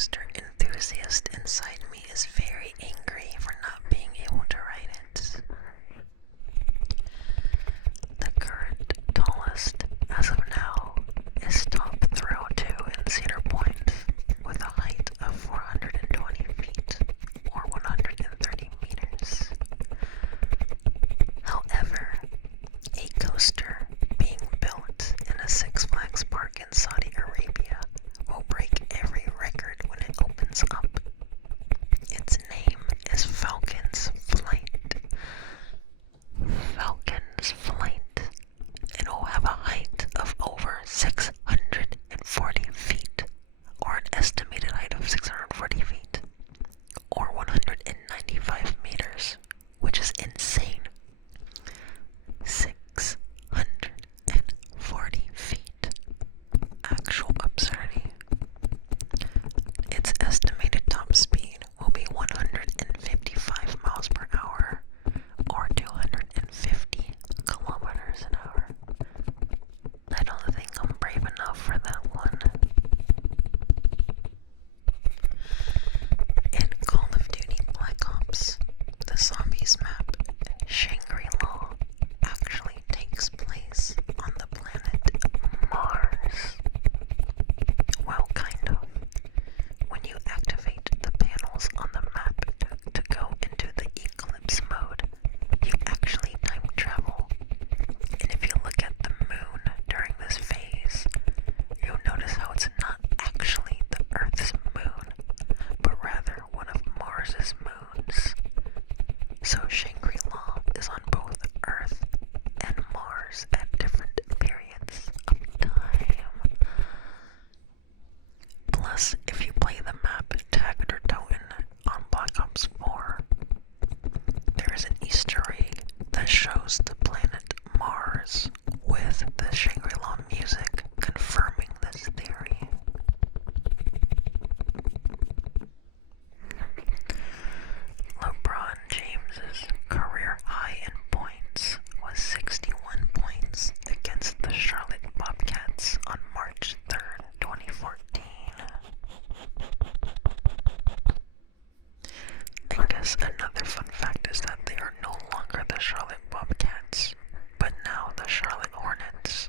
coaster enthusiast inside me is very angry for not being able to ride it. The current tallest, as of now, is Top Thrill 2 in Cedar Point, with a height of 420 feet, or 130 meters. However, a coaster being built in a Six Flags park in Saudi Arabia will break every record when it opens up. Its name is Falcon's Flight. Falcon's Flight. It will have a height of over 640 feet, or an estimated height of 640 feet, or 195 meters, which is insane. 640 feet. Actual absurdity. Its estimated top speed will be 155 miles per hour, or 250 kilometers an hour. I don't think I'm brave enough for that one. In Call of Duty Black Ops, the zombies map, Shangri-La, actually takes place on the planet Mars. Well, kind of. When you activate the panels on the map to go into the eclipse mode, you actually time travel. And if you look at the moon during this phase, you'll notice how it's not actually the Earth's moon, but rather one of Mars's moons. So Shangri-La is on both Earth and Mars at different periods of time. Plus, if you play the map Tagged or Toten on Black Ops 4, there is an Easter egg that shows the planet Mars with the Shangri-La music confirming this theory. LeBron James's career high in points was 61 points against the Charlotte Bobcats on March 3rd, 2014. I guess another fun fact is that they are no longer the Charlotte Bobcats, but now the Charlotte Hornets.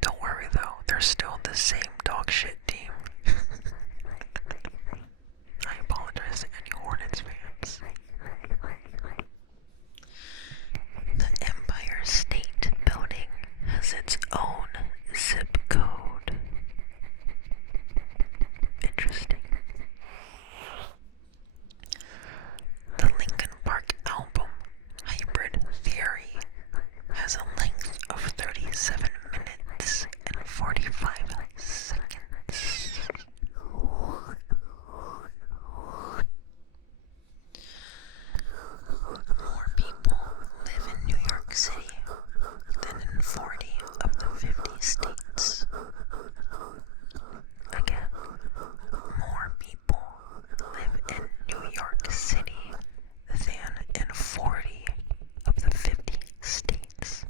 Don't worry though, they're still the same dog shit team. I apologize to any Hornets fans. The Empire State Building has its own zip code. Interesting. The Linkin Park album, Hybrid Theory, has a length of 37 minutes and 45 seconds. More people live in New York City than in 40 of the 50 states. Again, more people live in New York City than in 40 of the 50 states.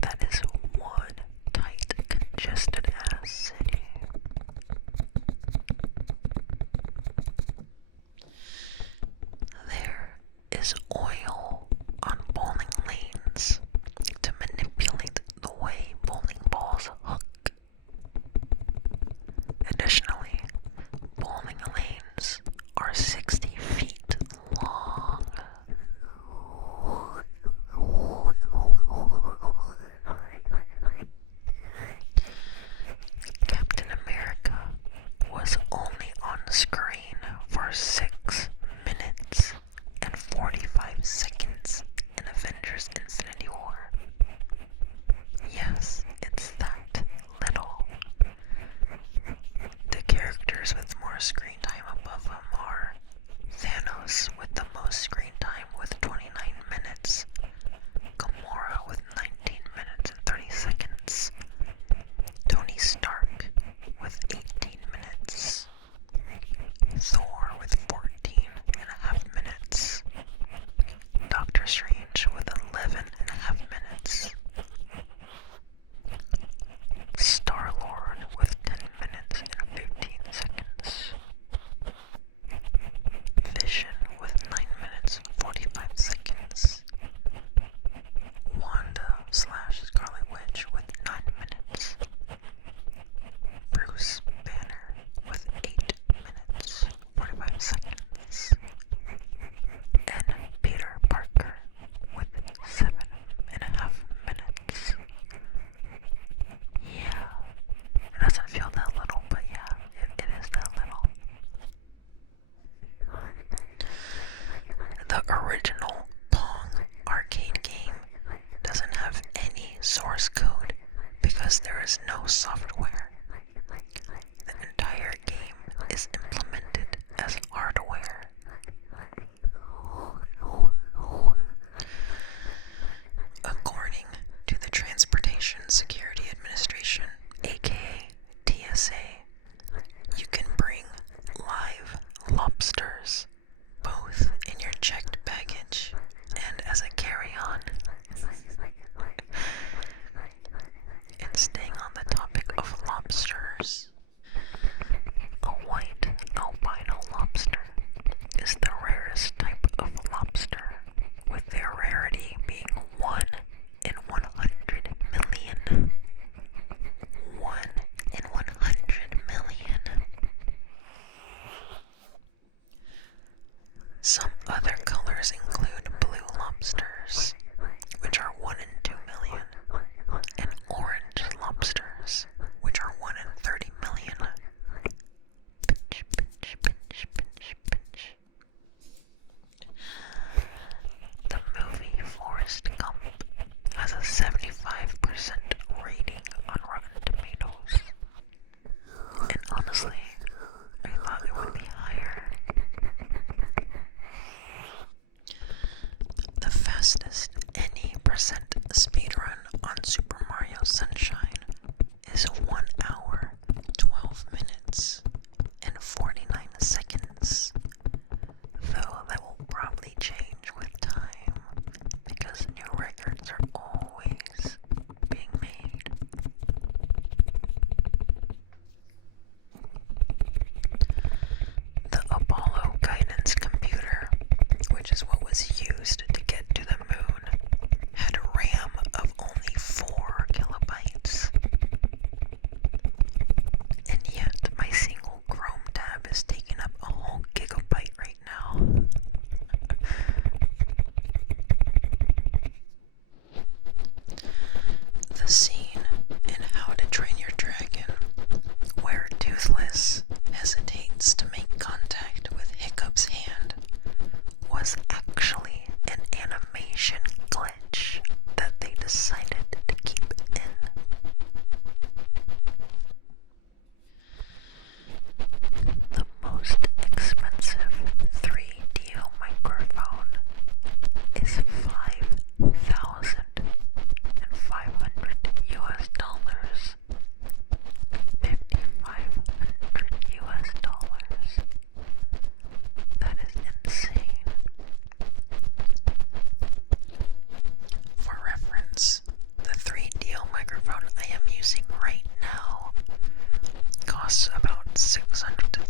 That is one tight, congested ass city. There is oil on bowling lanes to manipulate the way bowling balls hook. Additionally, bowling lanes are 60 feet long. Captain America was only on screen for 6 minutes and 45 seconds in Avengers Infinity War. Yes, it's that little. The characters with more screen time above him are Thanos with the most screen time with 29 minutes, Gamora with 19 minutes and 30 seconds, Tony Stark with 18 minutes, Thor with 14 and a half minutes, Doctor Strange with 11 and a half minutes, Star-Lord with 10 minutes and 15 seconds.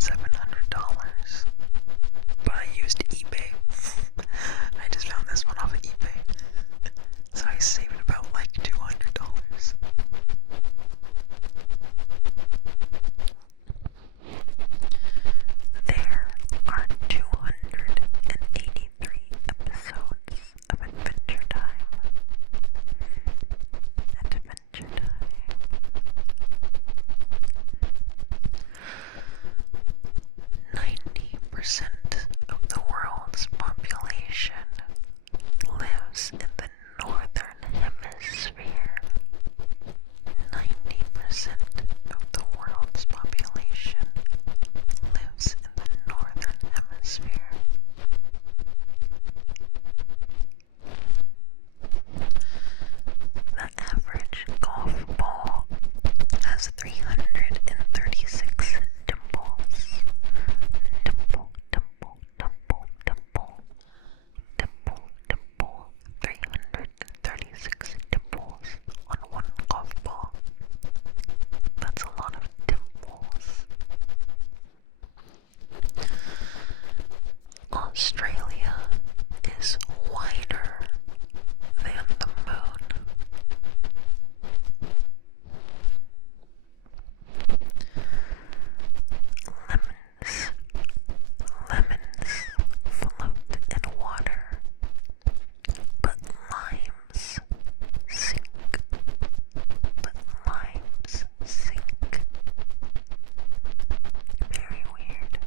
$700. But I used eBay. I just found this one off of eBay. So I saved about like $200. There are 283 episodes of Adventure Time. Adventure Time. 90% of the world's population lives in the northern hemisphere. 90% of the world's population lives in the northern hemisphere. The average golf ball has 336 dimples. Dimple, dimple, dimple, dimple. Dimple, dimple. 336 dimples on one golf ball. That's a lot of dimples. Australia is wider than the moon. Lemons float in water, but limes sink. Very weird.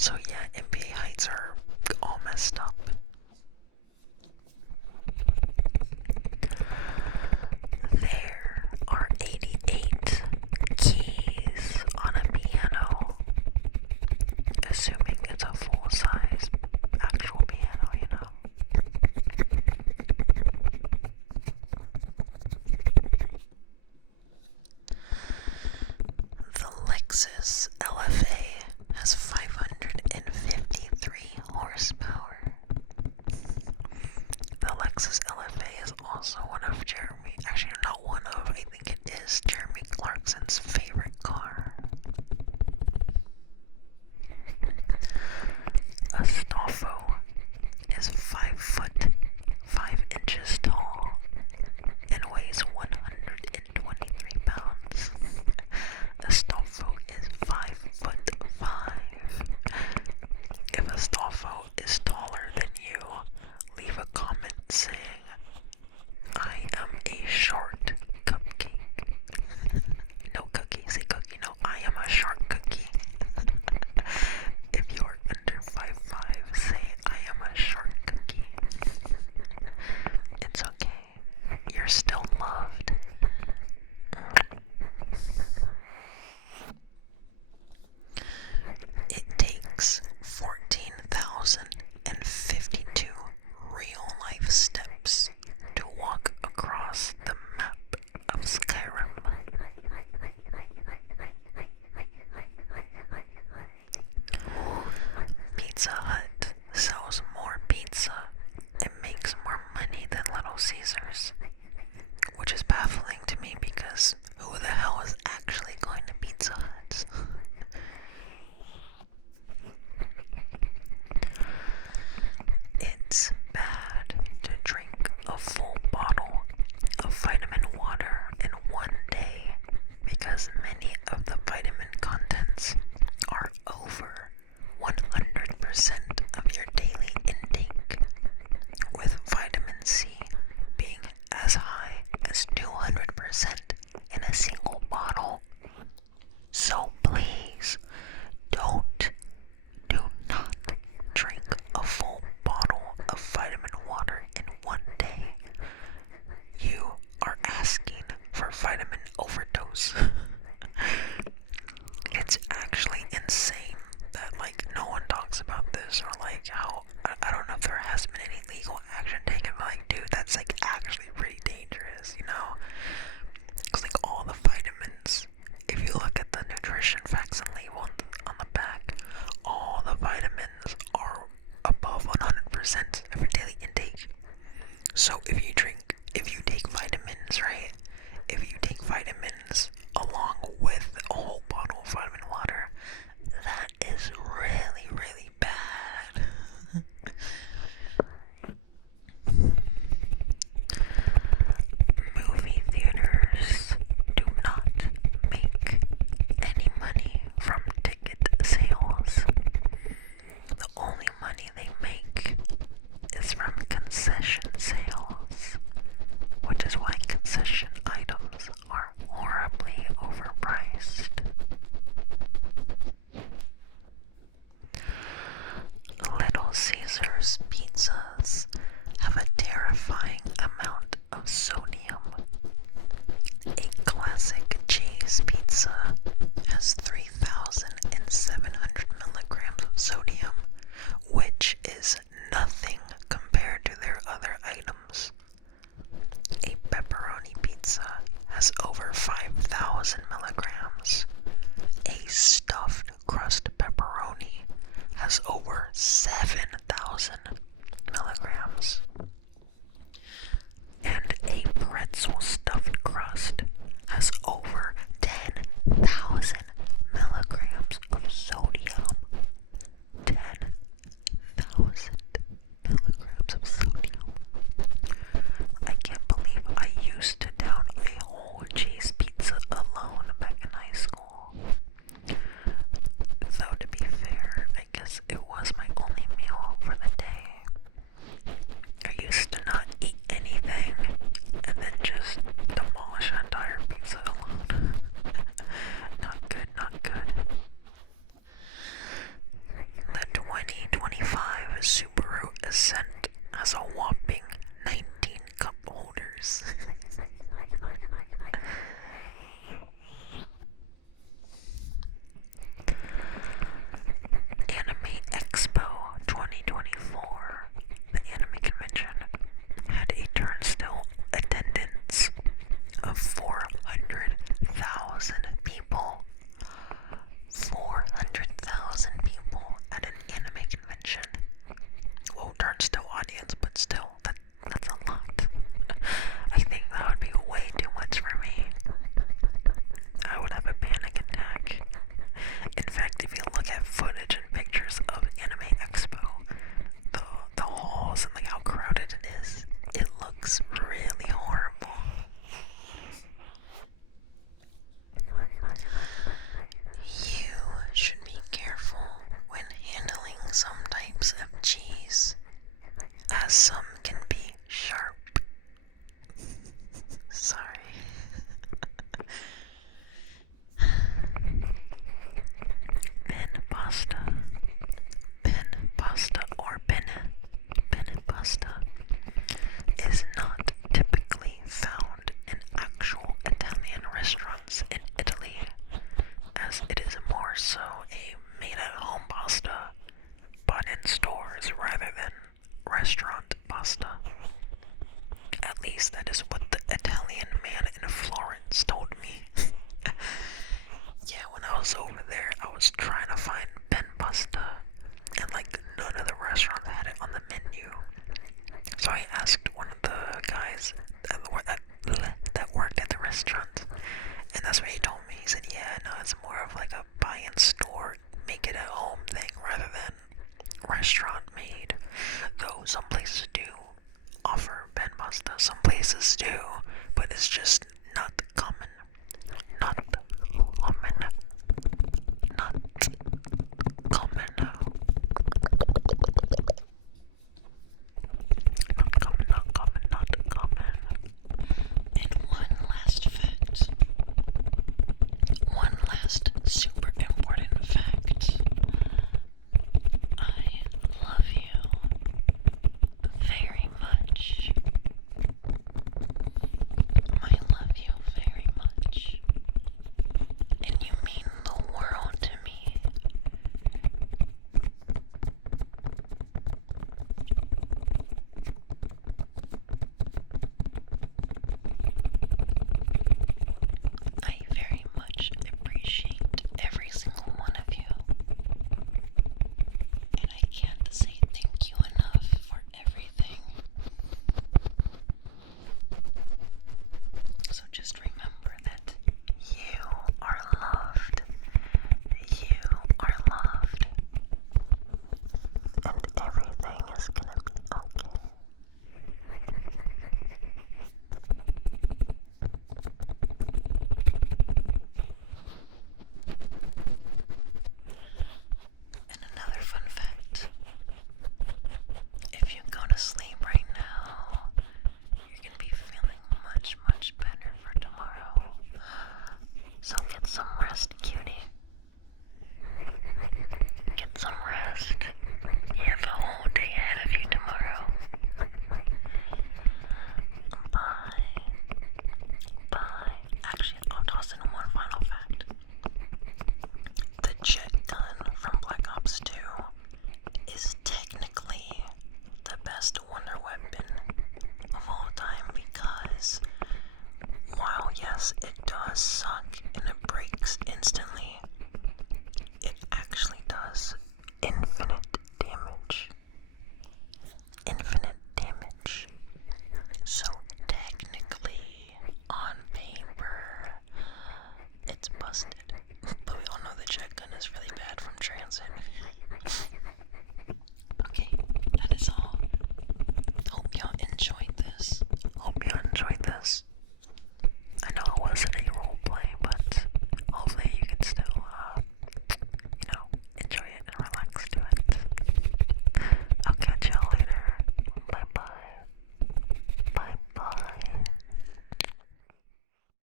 So yeah, NBA heights are all messed up. There are 88 keys on a piano, assuming it's a full-size actual piano, you know. The Lexus LFA has 553 horsepower. The Lexus LFA is also one of actually not one of, I think it is Jeremy Clarkson's favorite car. A Stoffo is 5 foot 5 inches tall and weighs 123 pounds. A Stoffo is 5 foot 5. If a Stoffo is taller than you, leave a comment saying, I am a short cupcake. No cookie, say cookie. No, I am a short cookie. If you are under 5'5", say I am a short cookie. It's okay. You're still loved. It takes 14,052 real-life steps to walk across the map of Skyrim. Pizza Hut sells more pizza and makes more money than Little Caesars, which is baffling to me because who the hell is actually going to Pizza Hut? It's bad to drink a full bottle of vitamin water in one day because many of the vitamin contents are over 100% of your daily intake, with vitamin C being as high as 200% in a single bottle. So please, do not drink a full bottle of vitamin water in one day. You are asking for vitamin overdose. It's actually insane that no one talks about this, or how, I don't know if there has been any legal action taken, but dude, that's actually pretty dangerous, you know? Because all the vitamins, if you look at the nutrition facts and label on the back, all the vitamins are above 100% of your daily intake. So if you take vitamins, right? If you take vitamins along with a whole bottle of vitamin water, that is really, really bad. Movie theaters do not make any money from ticket sales. The only money they make is from concession sales, which is why concession items are horribly overpriced. Little Caesars pizzas have a terrifying amount of sodium. A classic cheese pizza has 3,700 milligrams of sodium, which is nothing compared to their other items. A pepperoni pizza has over 5,000 milligrams. A stuffed crust pepperoni has over 7,000 milligrams. And a pretzel stuffed crust has over 10,000 milligrams of sodium. 10,000 milligrams of sodium. I can't believe I used to down a whole cheese pizza alone back in high school. Though to be fair, I guess it was my only meal for the day. I used to not eat anything and then just demolish an entire pizza alone. still, that's a lot. I think that would be way too much for me. I would have a panic attack. In fact, if you look at footage and pictures of Anime Expo, the halls and like how crowded it is, it looks really horrible. You should be careful when handling some types of cheese, as some can be sharp. Sorry. Pen pasta. Pen pasta or penne pasta is not typically found in actual Italian restaurants in Italy, as it is more so a made-at-home pasta bought in stores rather than restaurant pasta. At least that is what the Italian man in Florence told me. Yeah, when I was over there, I was trying to find pen pasta, and like none of the restaurants had it on the menu. So I asked one of the guys that worked at the restaurant, and that's what he told me. He said, yeah, no, it's more of like a buy-in store, make it at home thing rather than restaurant